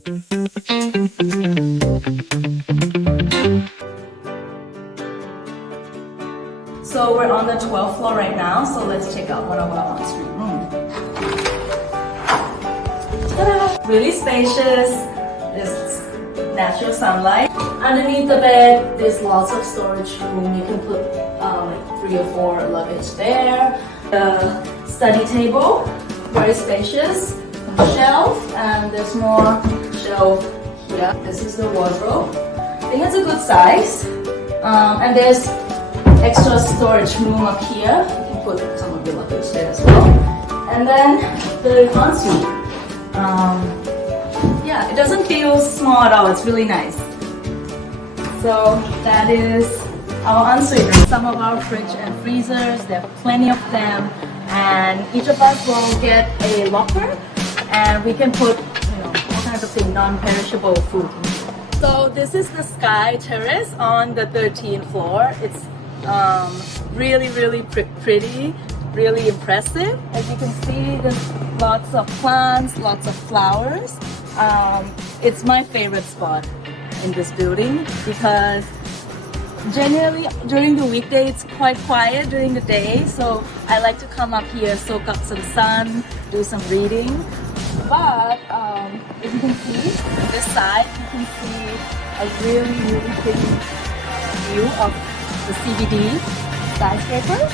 So we're on the 12th floor right now, so let's check out one of our ensuite rooms. Ta-da! Really spacious, there's natural sunlight. Underneath the bed, there's lots of storage room. You can put like 3 or 4 luggage there. The study table, very spacious. Shelf, and there's more shelf here. This is the wardrobe. I think it's a good size. And there's extra storage room up here. You can put some of your luggage there as well. And then the ensuite. Yeah, it doesn't feel small at all. It's really nice. So that is our ensuite. Some of our fridge and freezers, there are plenty of them. And each of us will get a locker. And we can put, all kinds of things, non-perishable food. So this is the Sky Terrace on the 13th floor. It's really, really pretty, really impressive. As you can see, there's lots of plants, lots of flowers. It's my favorite spot in this building because generally during the weekday it's quite quiet during the day. So I like to come up here, soak up some sun, do some reading. But as you can see, on this side, you can see a really, really pretty view of the CBD skyscrapers.